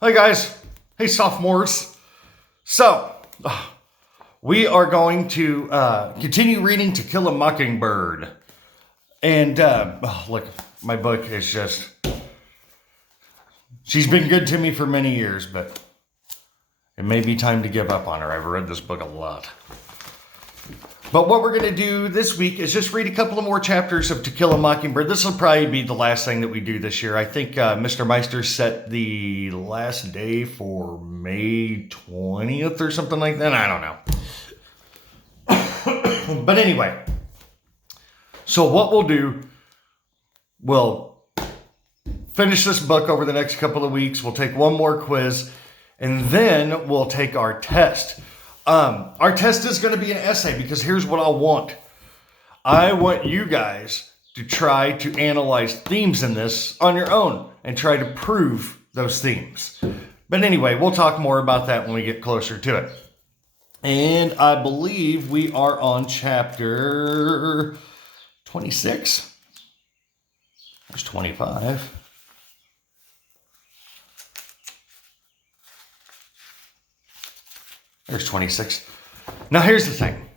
Hey guys, hey sophomores. So, we are going to continue reading To Kill a Mockingbird. And look, my book is just, she's been good to me for many years, but it may be time to give up on her. I've read this book a lot. But what we're going to do this week is just read a couple of more chapters of To Kill a Mockingbird. This will probably be the last thing that we do this year. I think Mr. Meister set the last day for May 20th or something like that. I don't know. But anyway, so what we'll do, we'll finish this book over the next couple of weeks. We'll take one more quiz, and then we'll take our test. Our test is going to be an essay because here's what I want. I want you guys to try to analyze themes in this on your own and try to prove those themes. But anyway, we'll talk more about that when we get closer to it. And I believe we are on chapter 26. There's 25. There's 26. Now, here's the thing.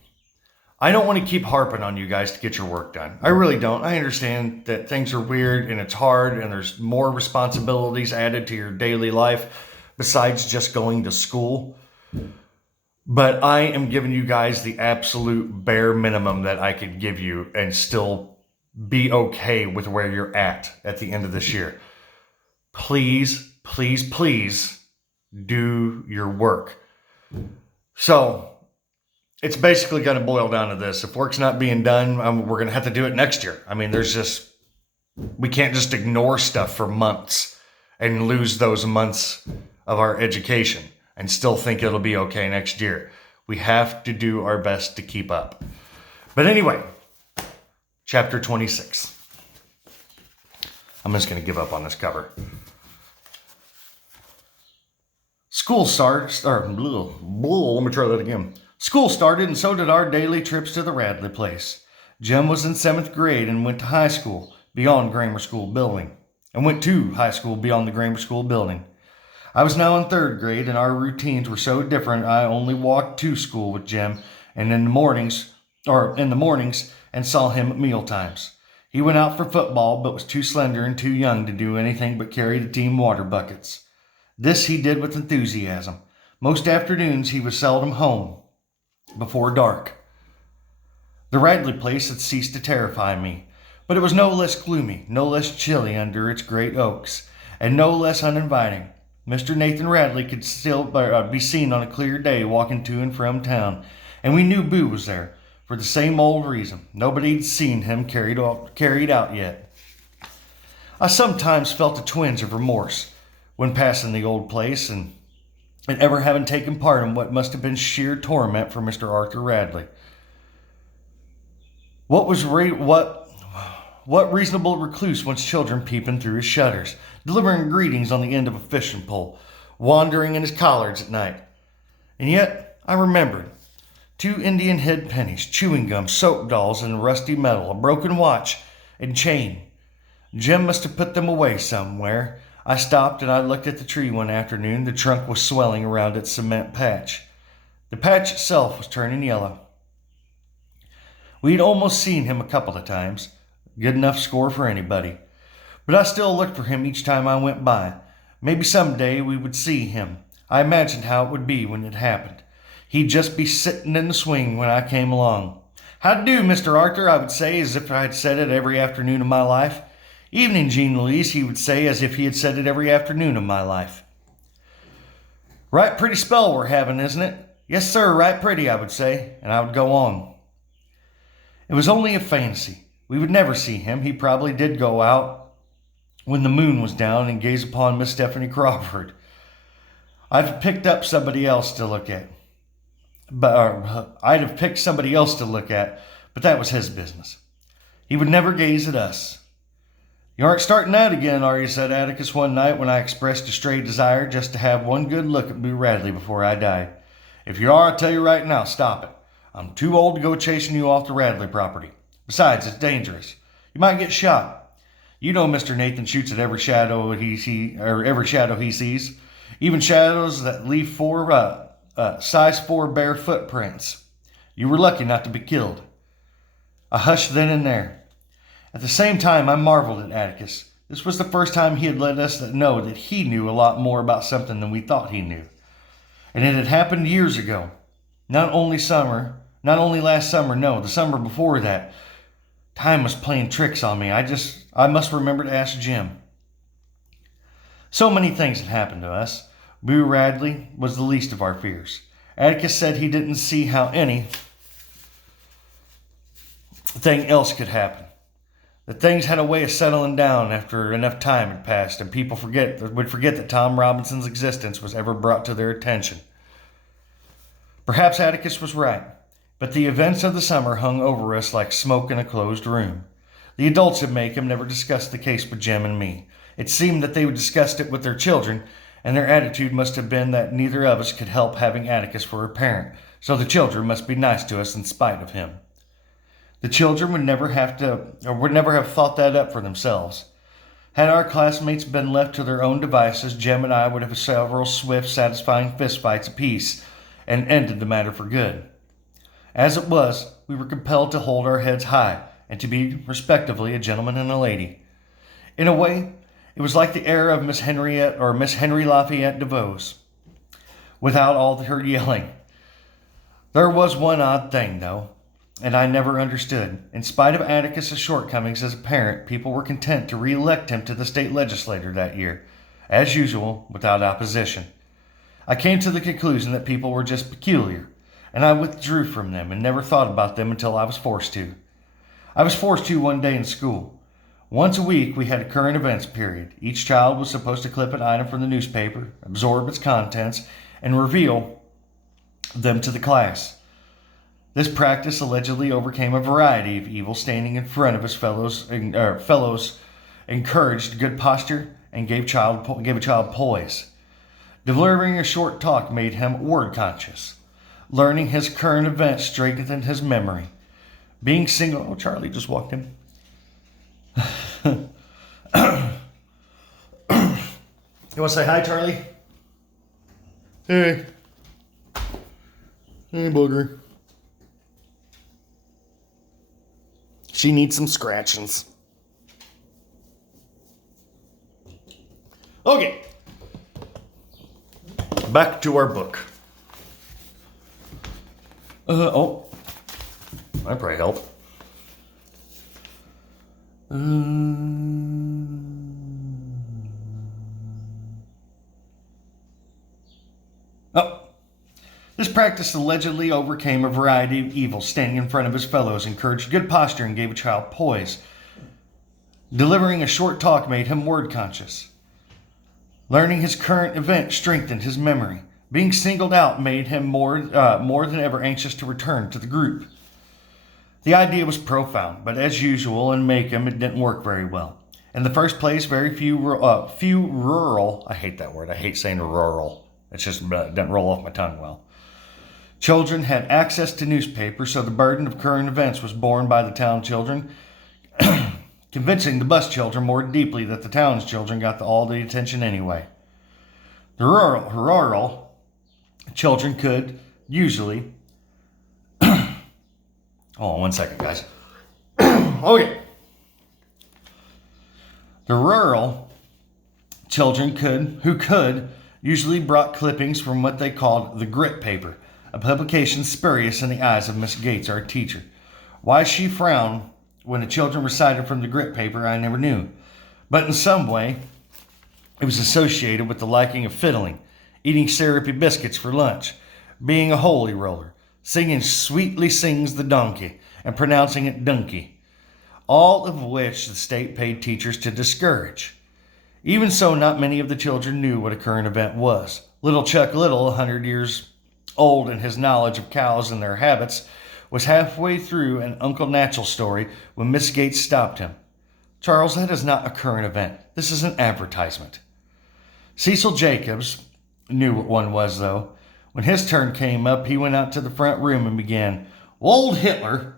I don't want to keep harping on you guys to get your work done. I really don't. I understand that things are weird and it's hard and there's more responsibilities added to your daily life besides just going to school. But I am giving you guys the absolute bare minimum that I could give you and still be okay with where you're at the end of this year. Please, please, please do your work. So it's basically going to boil down to this. If work's not being done, we're going to have to do it next year. I mean, we can't just ignore stuff for months and lose those months of our education and still think it'll be okay next year. We have to do our best to keep up. But anyway, chapter 26. I'm just going to give up on this cover. School starts, let me try that again. School started, and so did our daily trips to the Radley place. Jim was in 7th grade and went to high school beyond Grammar School building, and went to high school beyond the Grammar School building. I was now in 3rd grade, and our routines were so different. I only walked to school with Jim, and in the mornings, and saw him at meal times. He went out for football, but was too slender and too young to do anything but carry the team water buckets. This he did with enthusiasm. Most afternoons he was seldom home before dark. The Radley place had ceased to terrify me, but it was no less gloomy, no less chilly under its great oaks, and no less uninviting. Mr. Nathan Radley could still be seen on a clear day walking to and from town, and we knew Boo was there for the same old reason. Nobody'd seen him carried out yet. I sometimes felt a twinge of remorse when passing the old place, and ever having taken part in what must have been sheer torment for Mr. Arthur Radley. What reasonable recluse wants children peeping through his shutters, delivering greetings on the end of a fishing pole, wandering in his collards at night? And yet I remembered 2 Indian head pennies, chewing gum, soap dolls, and rusty metal, a broken watch, and chain. Jim must have put them away somewhere. I stopped and I looked at the tree one afternoon. The trunk was swelling around its cement patch. The patch itself was turning yellow. We'd almost seen him a couple of times. Good enough score for anybody. But I still looked for him each time I went by. Maybe someday we would see him. I imagined how it would be when it happened. He'd just be sitting in the swing when I came along. "How do, Mr. Arthur," I would say, as if I had said it every afternoon of my life. "Evening, Jean Louise," he would say, as if he had said it every afternoon of my life. "Right pretty spell we're having, isn't it?" "Yes, sir, right pretty," I would say, and I would go on. It was only a fancy. We would never see him. He probably did go out when the moon was down and gaze upon Miss Stephanie Crawford. I'd have picked somebody else to look at, but that was his business. He would never gaze at us. "You aren't starting out again, are you?" said Atticus one night when I expressed a stray desire just to have one good look at Boo Radley before I died. "If you are, I'll tell you right now, stop it. I'm too old to go chasing you off the Radley property. Besides, it's dangerous. You might get shot. You know Mr. Nathan shoots at every shadow he sees. even shadows that leave size 4 bare footprints. You were lucky not to be killed. I hushed then and there. At the same time, I marveled at Atticus. This was the first time he had let us know that he knew a lot more about something than we thought he knew. And it had happened years ago. Not only last summer, no, the summer before that. Time was playing tricks on me. I must remember to ask Jim. So many things had happened to us. Boo Radley was the least of our fears. Atticus said he didn't see how anything else could happen. That things had a way of settling down after enough time had passed, and people would forget that Tom Robinson's existence was ever brought to their attention. Perhaps Atticus was right, but the events of the summer hung over us like smoke in a closed room. The adults at Maycomb never discussed the case with Jim and me. It seemed that they would discussed it with their children, and their attitude must have been that neither of us could help having Atticus for a parent, so the children must be nice to us in spite of him. The children would never have thought that up for themselves. Had our classmates been left to their own devices, Jim and I would have several swift, satisfying fistfights apiece and ended the matter for good. As it was, we were compelled to hold our heads high and to be, respectively, a gentleman and a lady. In a way, it was like the era of Miss Henry Lafayette DeVos, without all her yelling. There was one odd thing, though, and I never understood. In spite of Atticus's shortcomings as a parent, people were content to re-elect him to the state legislature that year, as usual, without opposition. I came to the conclusion that people were just peculiar, and I withdrew from them and never thought about them until I was forced to. I was forced to one day in school. Once a week, we had a current events period. Each child was supposed to clip an item from the newspaper, absorb its contents, and reveal them to the class. This practice allegedly overcame a variety of evil. Standing in front of his fellows encouraged good posture and gave a child poise. Delivering a short talk made him word conscious. Learning his current events strengthened his memory. Being single... Oh, Charlie just walked in. You want to say hi, Charlie? Hey. Hey, booger. She needs some scratchings. Okay. Back to our book. That'd probably help. This practice allegedly overcame a variety of evils. Standing in front of his fellows encouraged good posture and gave a child poise. Delivering a short talk made him word conscious. Learning his current event strengthened his memory. Being singled out made him more than ever anxious to return to the group. The idea was profound, but as usual in Maycomb, it didn't work very well. In the first place, very few rural, I hate that word, I hate saying rural, it just doesn't roll off my tongue well. Children had access to newspapers, so the burden of current events was borne by the town children, convincing the bus children more deeply that the town's children got all the attention anyway. The rural children could usually... Hold on 1 second, guys. Okay. The rural children could usually brought clippings from what they called the grit paper, a publication spurious in the eyes of Miss Gates, our teacher. Why she frowned when the children recited from the grit paper, I never knew. But in some way, it was associated with the liking of fiddling, eating syrupy biscuits for lunch, being a holy roller, singing Sweetly Sings the Donkey, and pronouncing it donkey. All of which the state paid teachers to discourage. Even so, not many of the children knew what a current event was. Little Chuck Little, 100 years old in his knowledge of cows and their habits, was halfway through an Uncle Natchel story when Miss Gates stopped him. Charles, that is not a current event. This is an advertisement. Cecil Jacobs knew what one was, though. When his turn came up, he went out to the front room and began, "Old Hitler."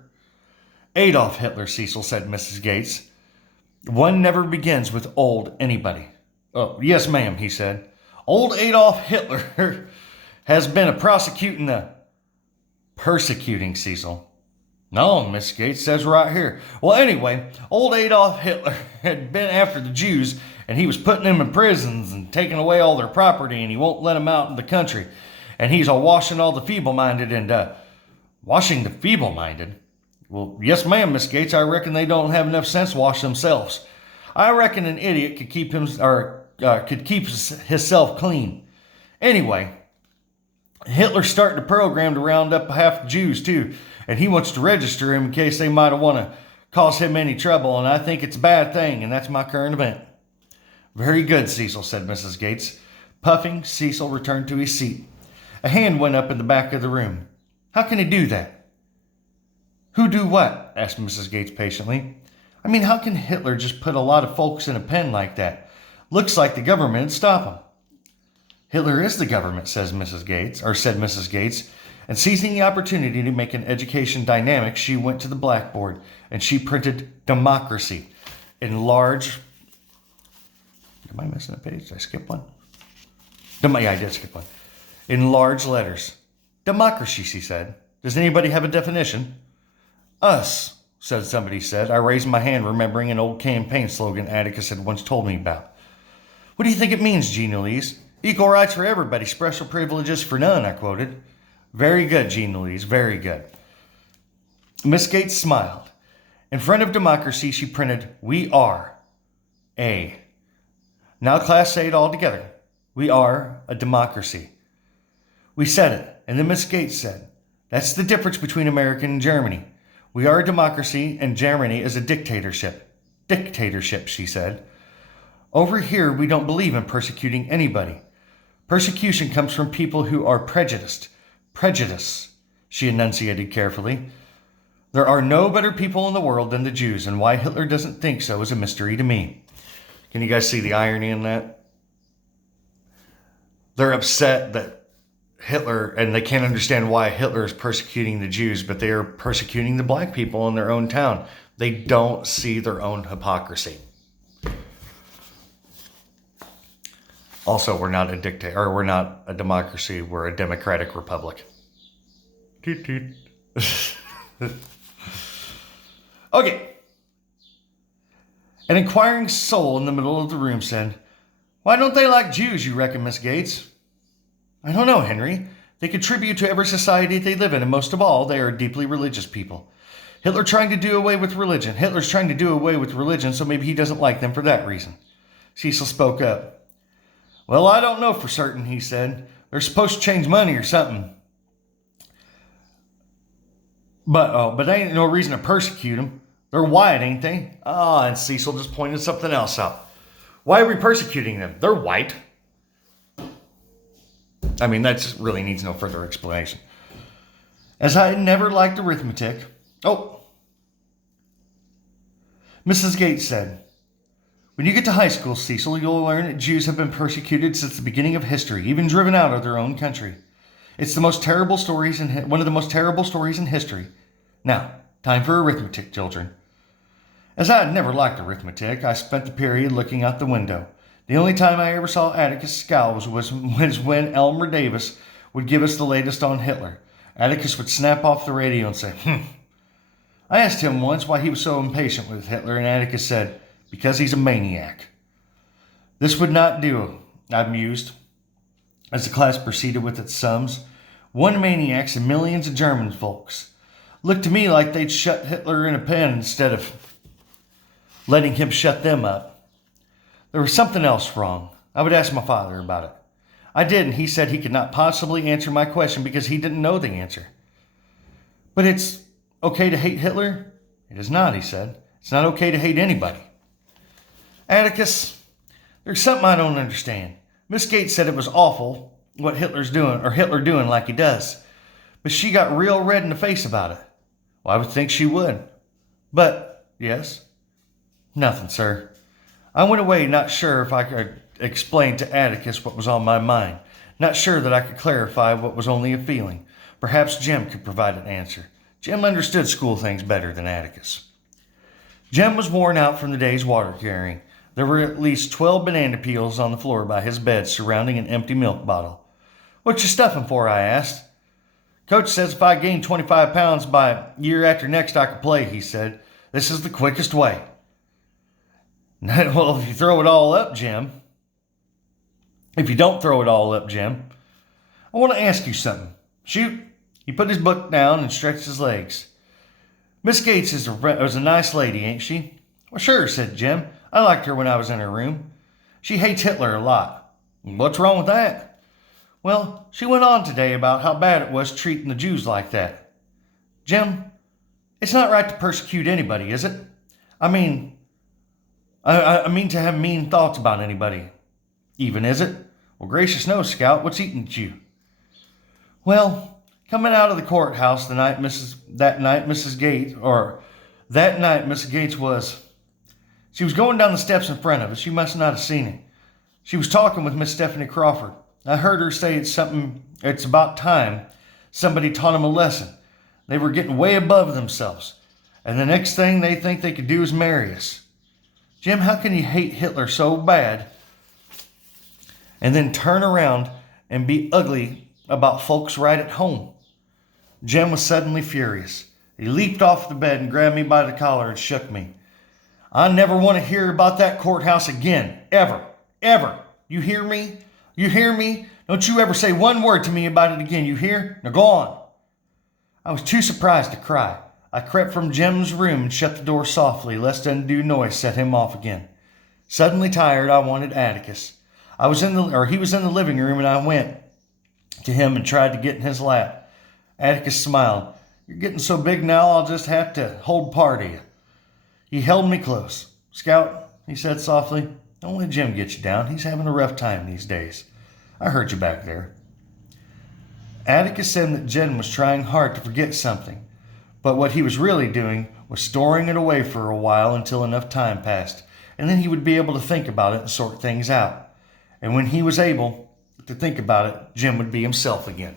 "Adolf Hitler," Cecil said, Mrs. Gates. "One never begins with old anybody." "Oh, yes, ma'am," he said. Old Adolf Hitler has been persecuting, Cecil. No, Miss Gates says right here. Well, anyway, old Adolf Hitler had been after the Jews, and he was putting them in prisons and taking away all their property, and he won't let them out in the country. And he's washing all the feeble-minded and washing the feeble-minded. Well, yes, ma'am, Miss Gates. I reckon they don't have enough sense to wash themselves. I reckon an idiot could keep himself clean. Anyway, Hitler's starting a program to round up half the Jews too, and he wants to register him in case they might want to cause him any trouble, and I think it's a bad thing, and that's my current event. Very good, Cecil, said Mrs. Gates. Puffing, Cecil returned to his seat. A hand went up in the back of the room. How can he do that? Who do what? Asked Mrs. Gates patiently. I mean, how can Hitler just put a lot of folks in a pen like that? Looks like the government would stop him. Hitler is the government, said Mrs. Gates, and seizing the opportunity to make an education dynamic, she went to the blackboard and she printed democracy in large. Am I missing a page? Did I skip one? Yeah, I did skip one. In large letters. Democracy, she said. Does anybody have a definition? Us, somebody said. I raised my hand, remembering an old campaign slogan Atticus had once told me about. What do you think it means, Jean Louise? Equal rights for everybody, special privileges for none, I quoted. Very good, Jean Louise, very good. Miss Gates smiled. In front of democracy, she printed, We are a. Now, class, say it all together. We are a democracy. We said it, and then Miss Gates said, That's the difference between America and Germany. We are a democracy, and Germany is a dictatorship. Dictatorship, she said. Over here, we don't believe in persecuting anybody. Persecution comes from people who are prejudiced. Prejudice, she enunciated carefully. There are no better people in the world than the Jews, and why Hitler doesn't think so is a mystery to me. Can you guys see the irony in that? They're upset that Hitler, and they can't understand why Hitler is persecuting the Jews, but they are persecuting the black people in their own town. They don't see their own hypocrisy. Also, we're not a dictator, or we're not a democracy. We're a democratic republic. Toot toot. Okay. An inquiring soul in the middle of the room said, Why don't they like Jews, you reckon, Miss Gates? I don't know, Henry. They contribute to every society they live in, and most of all, they are deeply religious people. Hitler's trying to do away with religion, so maybe he doesn't like them for that reason. Cecil spoke up. Well, I don't know for certain, he said. They're supposed to change money or something. But there ain't no reason to persecute them. They're white, ain't they? And Cecil just pointed something else out. Why are we persecuting them? They're white. I mean, that just really needs no further explanation. As I had never liked arithmetic. Mrs. Gates said, When you get to high school, Cecil, you'll learn that Jews have been persecuted since the beginning of history, even driven out of their own country. It's one of the most terrible stories in history. Now, time for arithmetic, children. As I had never liked arithmetic, I spent the period looking out the window. The only time I ever saw Atticus scowl was when Elmer Davis would give us the latest on Hitler. Atticus would snap off the radio and say, I asked him once why he was so impatient with Hitler, and Atticus said, Because he's a maniac. This would not do, I mused, as the class proceeded with its sums. One maniac's and millions of German folks. Looked to me like they'd shut Hitler in a pen instead of letting him shut them up. There was something else wrong. I would ask my father about it. I did, and he said he could not possibly answer my question because he didn't know the answer. But it's okay to hate Hitler? It is not, he said. It's not okay to hate anybody. Atticus, there's something I don't understand. Miss Gates said it was awful what Hitler doing like he does. But she got real red in the face about it. Well, I would think she would. But, yes. Nothing, sir. I went away not sure if I could explain to Atticus what was on my mind. Not sure that I could clarify what was only a feeling. Perhaps Jim could provide an answer. Jim understood school things better than Atticus. Jim was worn out from the day's water carrying. There were at least 12 banana peels on the floor by his bed surrounding an empty milk bottle. "What you stuffing for?" I asked. "Coach says if I gain 25 pounds by year after next I could play," he said. "This is the quickest way." "Well, if you throw it all up, Jim. If you don't throw it all up, Jim, I want to ask you something." "Shoot." He put his book down and stretched his legs. "Miss Gates is a nice lady, ain't she?" "Well, sure," said Jim. "I liked her when I was in her room. She hates Hitler a lot." "What's wrong with that?" "Well, she went on today about how bad it was treating the Jews like that." "Jim, it's not right to persecute anybody, is it? I mean to have mean thoughts about anybody. Even, is it?" "Well, gracious knows, Scout. What's eating at you?" "Well, coming out of the courthouse that night Mrs. Gates was... She was going down the steps in front of us. You must not have seen it. She was talking with Miss Stephanie Crawford. I heard her say it's about time somebody taught them a lesson. They were getting way above themselves. And the next thing they think they could do is marry us." "Jim, how can you hate Hitler so bad and then turn around and be ugly about folks right at home?" Jim was suddenly furious. He leaped off the bed and grabbed me by the collar and shook me. "I never want to hear about that courthouse again. Ever. Ever. You hear me? You hear me? Don't you ever say one word to me about it again. You hear? Now go on." I was too surprised to cry. I crept from Jim's room and shut the door softly, lest undue noise set him off again. Suddenly tired, I wanted Atticus. He was in the living room, and I went to him and tried to get in his lap. Atticus smiled. "You're getting so big now, I'll just have to hold part of you." He held me close. "Scout," he said softly, "don't let Jim get you down. He's having a rough time these days. I heard you back there." Atticus said that Jim was trying hard to forget something, but what he was really doing was storing it away for a while until enough time passed, and then he would be able to think about it and sort things out. And when he was able to think about it, Jim would be himself again.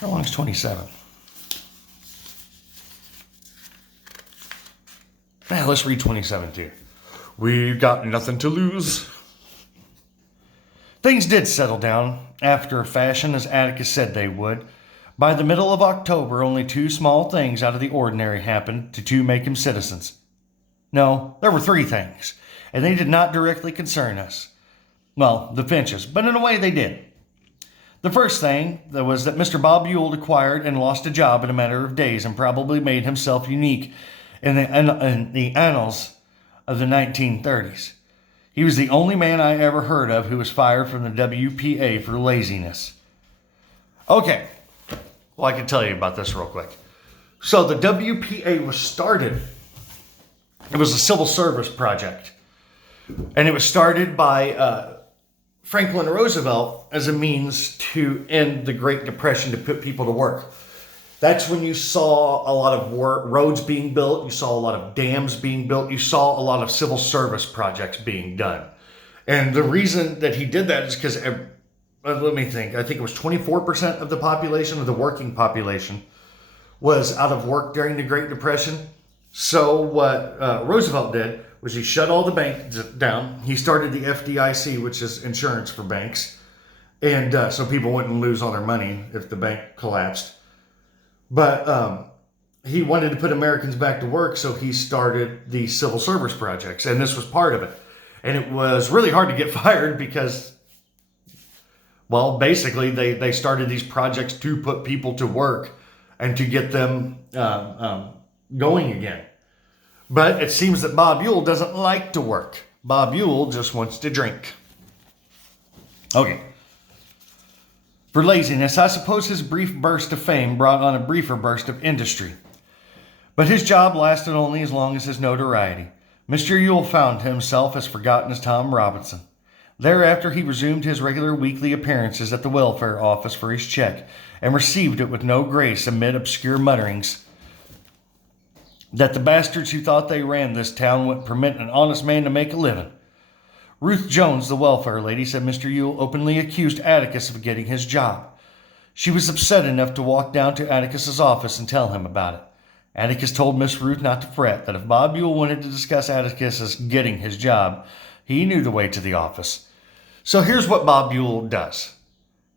How long is 27? Now let's read 27 too. We've got nothing to lose. Things did settle down after a fashion, as Atticus said they would. By the middle of October, only 2 small things out of the ordinary happened to make him citizens. No, there were 3 things, and they did not directly concern us. Well, the Finches, but in a way they did. The first thing was that Mr. Bob Ewell acquired and lost a job in a matter of days and probably made himself unique in the annals of the 1930s. He was the only man I ever heard of who was fired from the WPA for laziness. Okay, well, I can tell you about this real quick. So the WPA was started. It was a civil service project. And it was started by Franklin Roosevelt as a means to end the Great Depression, to put people to work. That's when you saw a lot of roads being built. You saw a lot of dams being built. You saw a lot of civil service projects being done. And the reason that he did that is because, let me think, I think it was 24% of the population, of the working population, was out of work during the Great Depression. So what Roosevelt did was he shut all the banks down. He started the FDIC, which is insurance for banks. And so people wouldn't lose all their money if the bank collapsed. But he wanted to put Americans back to work, so he started the civil service projects, and this was part of it. And it was really hard to get fired because, well, basically they started these projects to put people to work and to get them going again. But it seems that Bob Ewell doesn't like to work. Bob Ewell just wants to drink. Okay. For laziness, I suppose his brief burst of fame brought on a briefer burst of industry. But his job lasted only as long as his notoriety. Mr. Ewell found himself as forgotten as Tom Robinson. Thereafter, he resumed his regular weekly appearances at the welfare office for his check, and received it with no grace amid obscure mutterings that the bastards who thought they ran this town wouldn't permit an honest man to make a living. Ruth Jones, the welfare lady, said Mr. Ewell openly accused Atticus of getting his job. She was upset enough to walk down to Atticus's office and tell him about it. Atticus told Miss Ruth not to fret, that if Bob Ewell wanted to discuss Atticus's getting his job, he knew the way to the office. So here's what Bob Ewell does.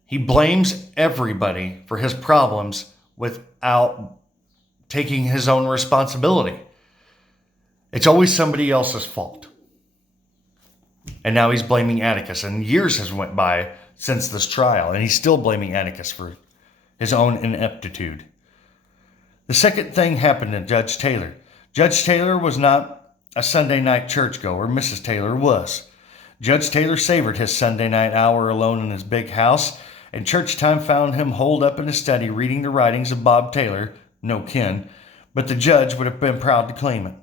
He blames everybody for his problems without taking his own responsibility. It's always somebody else's fault. And now he's blaming Atticus. And years has went by since this trial, and he's still blaming Atticus for his own ineptitude. The second thing happened to Judge Taylor. Judge Taylor was not a Sunday night churchgoer. Mrs. Taylor was. Judge Taylor savored his Sunday night hour alone in his big house, and church time found him holed up in his study reading the writings of Bob Taylor, no kin, but the judge would have been proud to claim it.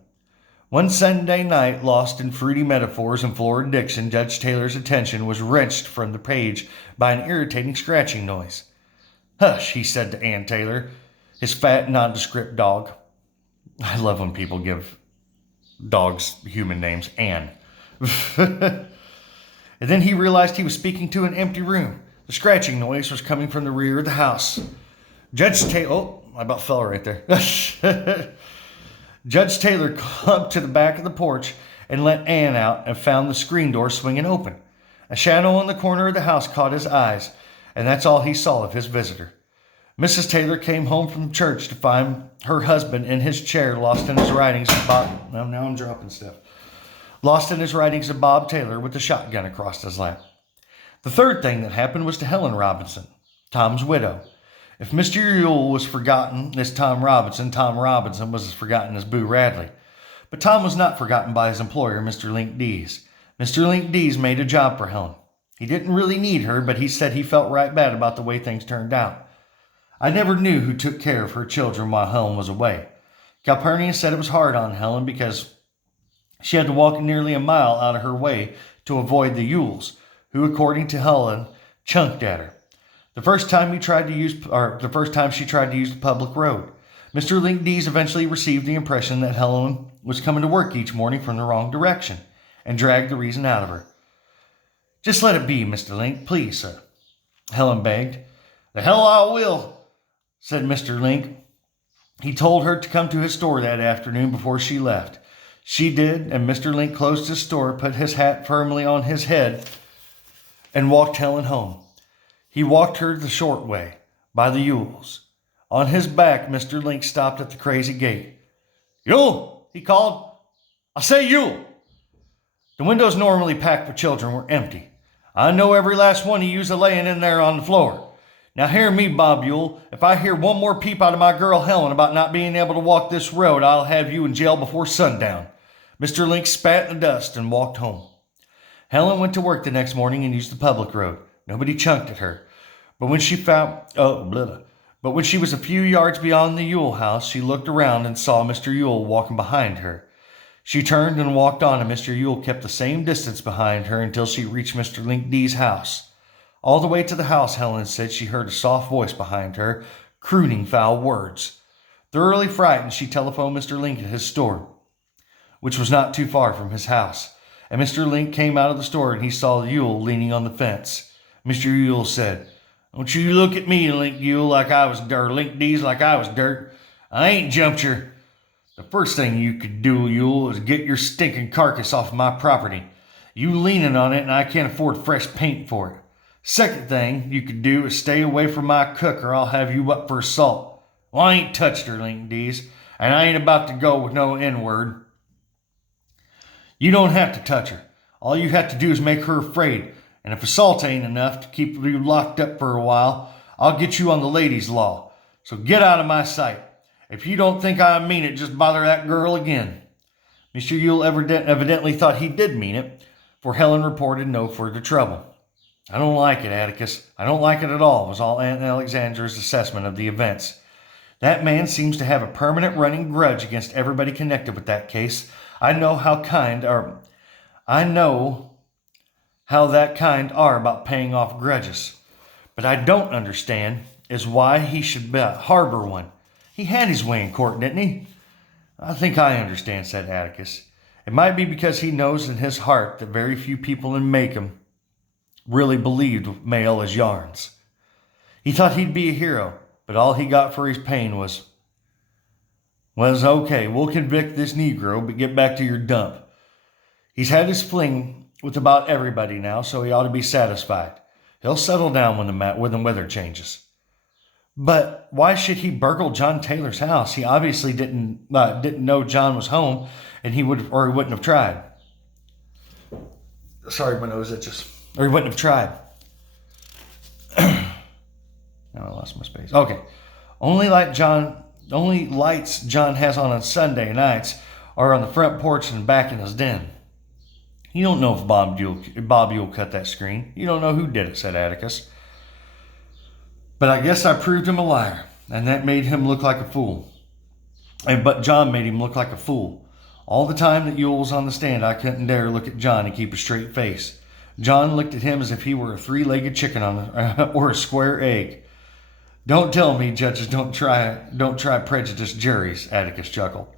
One Sunday night, lost in fruity metaphors and florid diction, Judge Taylor's attention was wrenched from the page by an irritating scratching noise. "Hush," he said to Ann Taylor, his fat, nondescript dog. I love when people give dogs human names. Ann. And then he realized he was speaking to an empty room. The scratching noise was coming from the rear of the house. Judge Taylor... Oh, I about fell right there. Judge Taylor clumped to the back of the porch and let Ann out and found the screen door swinging open. A shadow in the corner of the house caught his eyes, and that's all he saw of his visitor. Mrs. Taylor came home from church to find her husband in his chair, lost in his writings of Bob... Now I'm dropping stuff. Lost in his writings of Bob Taylor with the shotgun across his lap. The third thing that happened was to Helen Robinson, Tom's widow. If Mr. Ewell was forgotten as Tom Robinson was as forgotten as Boo Radley. But Tom was not forgotten by his employer, Mr. Link Dees. Mr. Link Dees made a job for Helen. He didn't really need her, but he said he felt right bad about the way things turned out. I never knew who took care of her children while Helen was away. Calpurnia said it was hard on Helen because she had to walk nearly a mile out of her way to avoid the Ewells, who, according to Helen, chunked at her. The first time she tried to use the public road. Mr. Link Dees eventually received the impression that Helen was coming to work each morning from the wrong direction, and dragged the reason out of her. "Just let it be, Mr. Link, please, sir," Helen begged. "The hell I will," said Mr. Link. He told her to come to his store that afternoon before she left. She did, and Mr. Link closed his store, put his hat firmly on his head, and walked Helen home. He walked her the short way, by the Ewells. On his back, Mr. Link stopped at the crazy gate. "Ewell," he called. "I say, Ewell." The windows normally packed for children were empty. I know every last one of you's a-laying in there on the floor. Now hear me, Bob Ewell. If I hear one more peep out of my girl Helen about not being able to walk this road, I'll have you in jail before sundown. Mr. Link spat in the dust and walked home. Helen went to work the next morning and used the public road. Nobody chunked at her. But when she was a few yards beyond the Ewell house, she looked around and saw Mr. Ewell walking behind her. She turned and walked on, and Mr. Ewell kept the same distance behind her until she reached Mr. Link Dees' house. All the way to the house, Helen said she heard a soft voice behind her, crooning foul words. Thoroughly frightened, she telephoned Mr. Link at his store, which was not too far from his house. And Mr. Link came out of the store and he saw Ewell leaning on the fence. Mr. Ewell said, "Don't you look at me, Link Ewell, like I was dirt, Link Dees like I was dirt. I ain't jumped your... The first thing you could do, Ewell, is get your stinking carcass off my property. You leaning on it and I can't afford fresh paint for it. Second thing you could do is stay away from my cook or I'll have you up for assault. Well, I ain't touched her, Link Dees, and I ain't about to go with no N-word. You don't have to touch her. All you have to do is make her afraid. And if assault ain't enough to keep you locked up for a while, I'll get you on the ladies' law. So get out of my sight. If you don't think I mean it, just bother that girl again." Mr. Ewell evidently thought he did mean it, for Helen reported no further trouble. "I don't like it, Atticus. I don't like it at all," was all Aunt Alexandra's assessment of the events. "That man seems to have a permanent running grudge against everybody connected with that case. I know how that kind are about paying off grudges. But I don't understand is why he should harbor one. He had his way in court, didn't he?" "I think I understand," said Atticus. "It might be because he knows in his heart that very few people in Macomb really believed mail as yarns. He thought he'd be a hero, but all he got for his pain was Was okay, we'll convict this Negro, but get back to your dump. He's had his fling with about everybody now, so he ought to be satisfied. He'll settle down when the weather changes. But why should he burgle John Taylor's house? He obviously didn't know John was home, and he wouldn't have tried. Sorry, my nose itches. Or he wouldn't have tried. Now I lost my space. Okay. Only lights John has on Sunday nights are on the front porch and back in his den. You don't know if Bobby will cut that screen. You don't know who did it, said Atticus. But I guess I proved him a liar, and that made him look like a fool. But John made him look like a fool. All the time that Yule was on the stand, I couldn't dare look at John and keep a straight face. John looked at him as if he were a three-legged chicken or a square egg. Don't tell me judges don't try prejudiced juries, Atticus chuckled.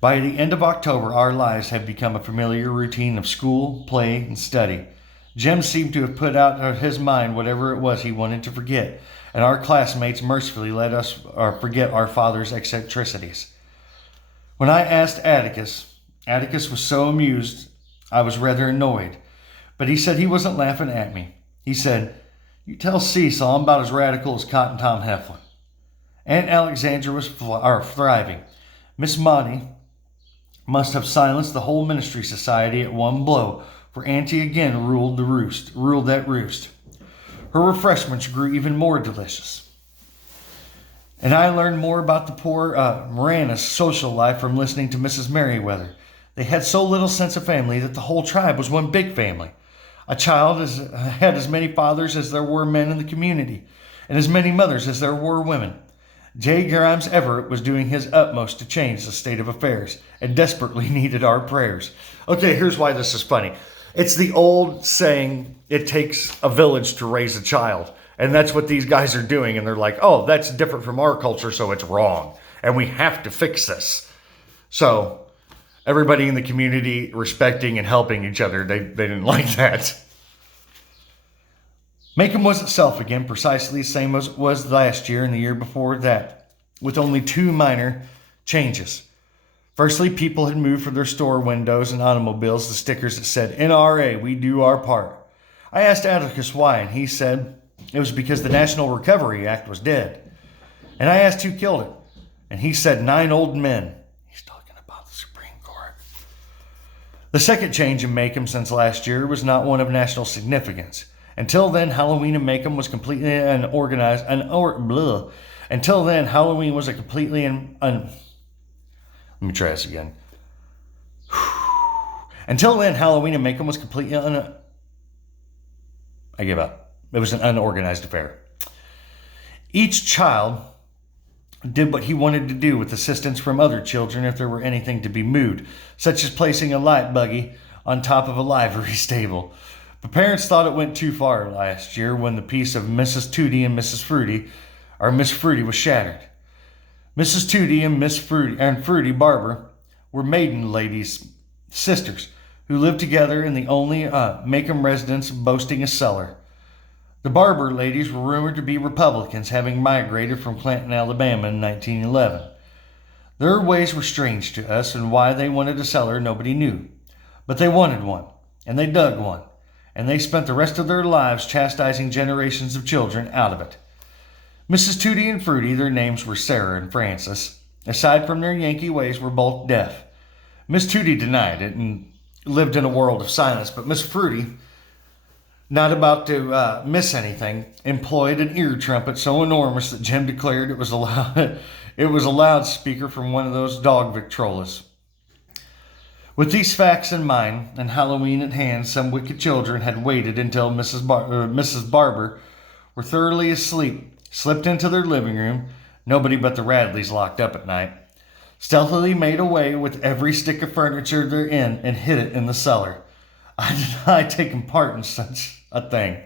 By the end of October, our lives had become a familiar routine of school, play, and study. Jem seemed to have put out of his mind whatever it was he wanted to forget, and our classmates mercifully let us forget our father's eccentricities. When I asked Atticus was so amused I was rather annoyed, but he said he wasn't laughing at me. He said, "You tell Cecil I'm about as radical as Cotton Tom Heflin." Aunt Alexandra was thriving. Miss Monty must have silenced the whole ministry society at one blow, for Auntie again ruled that roost. Her refreshments grew even more delicious. And I learned more about the poor Moranis' social life from listening to Mrs. Merriweather. They had so little sense of family that the whole tribe was one big family. A child had as many fathers as there were men in the community, and as many mothers as there were women. J. Grimes Everett was doing his utmost to change the state of affairs, and desperately needed our prayers. Okay, here's why this is funny. It's the old saying, it takes a village to raise a child. And that's what these guys are doing. And they're like, oh, that's different from our culture, so it's wrong. And we have to fix this. So everybody in the community respecting and helping each other, they didn't like that. Macomb was itself again, precisely the same as it was last year and the year before that, with only two minor changes. Firstly, people had moved from their store windows and automobiles the stickers that said, NRA, we do our part. I asked Atticus why, and he said it was because the National Recovery Act was dead. And I asked who killed it, and he said 9 old men. He's talking about the Supreme Court. The second change in Macomb since last year was not one of national significance. Until then, Halloween in Macomb was completely unorganized. Until then, Halloween was a completely Let me try this again. Until then, Halloween in Macomb was completely I give up. It was an unorganized affair. Each child did what he wanted to do with assistance from other children if there were anything to be moved, such as placing a light buggy on top of a livery stable. But parents thought it went too far last year when the piece of Mrs. Tootie and Miss Fruity was shattered. Mrs. Tootie and Miss Fruity and Fruity Barber were maiden ladies, sisters, who lived together in the only Macomb residence boasting a cellar. The Barber ladies were rumored to be Republicans, having migrated from Clanton, Alabama in 1911. Their ways were strange to us, and why they wanted a cellar nobody knew. But they wanted one, and they dug one, and they spent the rest of their lives chastising generations of children out of it. Mrs. Tootie and Fruity, their names were Sarah and Frances, aside from their Yankee ways, were both deaf. Miss Tootie denied it and lived in a world of silence, but Miss Fruity, not about to miss anything, employed an ear trumpet so enormous that Jim declared it was a loudspeaker from one of those dog Victrolas. With these facts in mind and Halloween at hand, some wicked children had waited until Mrs. Barber were thoroughly asleep, slipped into their living room, nobody but the Radleys locked up at night, stealthily made away with every stick of furniture they're in, and hid it in the cellar. I denied taking part in such a thing.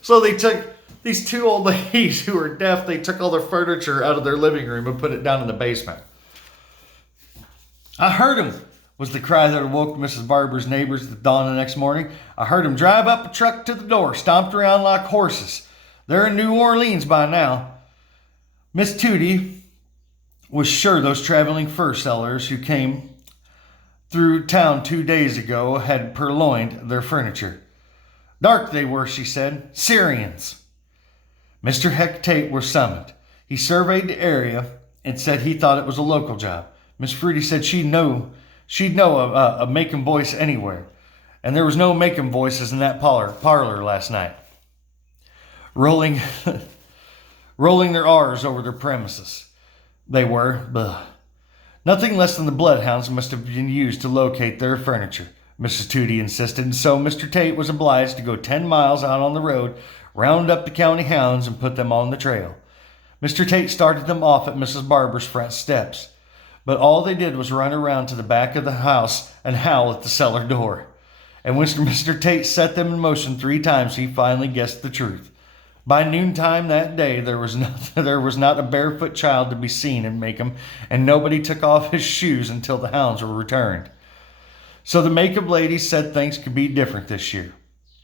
So they took these 2 old ladies who were deaf, they took all their furniture out of their living room and put it down in the basement. I heard him, was the cry that awoke Mrs. Barber's neighbors at the dawn the next morning. I heard him drive up a truck to the door, stomped around like horses. They're in New Orleans by now. Miss Tootie was sure those traveling fur sellers who came through town 2 days ago had purloined their furniture. Dark they were, she said. Syrians. Mr. Heck Tate was summoned. He surveyed the area and said he thought it was a local job. Miss Fruity said she'd know a making voice anywhere, and there was no making voices in that parlor last night. Rolling their R's over their premises. They were, nothing less than the bloodhounds must have been used to locate their furniture, Mrs. Tootie insisted, and so Mr. Tate was obliged to go 10 miles out on the road, round up the county hounds, and put them on the trail. Mr. Tate started them off at Mrs. Barber's front steps, but all they did was run around to the back of the house and howl at the cellar door. And when Mr. Tate set them in motion 3 times, he finally guessed the truth. By noontime that day, there was not a barefoot child to be seen in Macomb, and nobody took off his shoes until the hounds were returned. So the Macomb ladies said things could be different this year.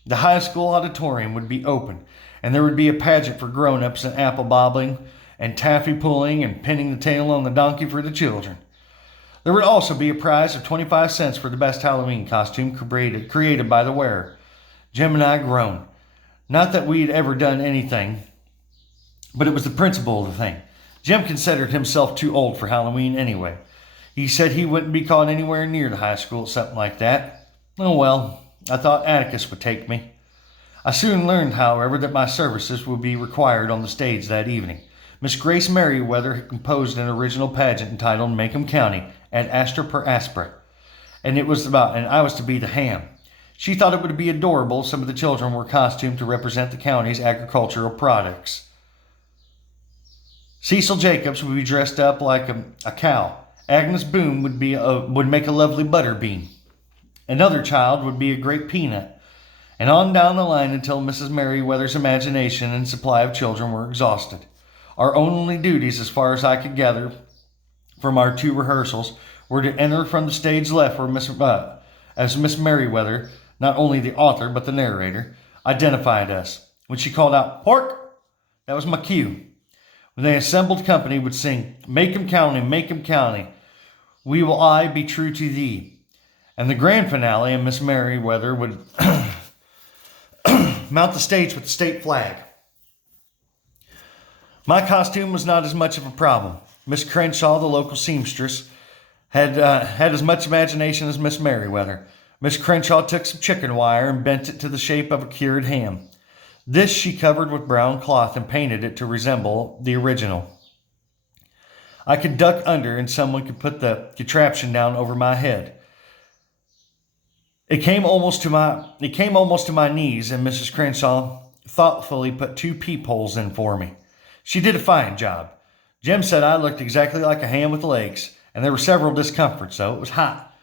The high school auditorium would be open, and there would be a pageant for grown-ups and apple bobbling and taffy pulling and pinning the tail on the donkey for the children. There would also be a prize of 25 cents for the best Halloween costume created by the wearer. Jim and I groaned. Not that we'd ever done anything, but it was the principle of the thing. Jim considered himself too old for Halloween anyway. He said he wouldn't be caught anywhere near the high school at something like that. Oh well, I thought Atticus would take me. I soon learned, however, that my services would be required on the stage that evening. Miss Grace Merriweather had composed an original pageant entitled Macomb County ad Astra per Aspera, and I was to be the ham. She thought it would be adorable if some of the children were costumed to represent the county's agricultural products. Cecil Jacobs would be dressed up like a cow. Agnes Boone would make a lovely butter bean. Another child would be a great peanut. And on down the line until Mrs. Merriweather's imagination and supply of children were exhausted. Our only duties, as far as I could gather from our 2 rehearsals, were to enter from the stage left where as Miss Merriweather, not only the author but the narrator, identified us. When she called out, "Pork!" that was my cue. When the assembled company would sing, Macomb County, we will aye be true to thee. And the grand finale, and Miss Merriweather would mount the stage with the state flag. My costume was not as much of a problem. Miss Crenshaw, the local seamstress, had as much imagination as Miss Merriweather. Miss Crenshaw took some chicken wire and bent it to the shape of a cured ham. This she covered with brown cloth and painted it to resemble the original. I could duck under and someone could put the contraption down over my head. It came almost to my knees, and Mrs. Crenshaw thoughtfully put 2 peepholes in for me. She did a fine job. Jim said I looked exactly like a ham with legs, and there were several discomforts, though. It was hot.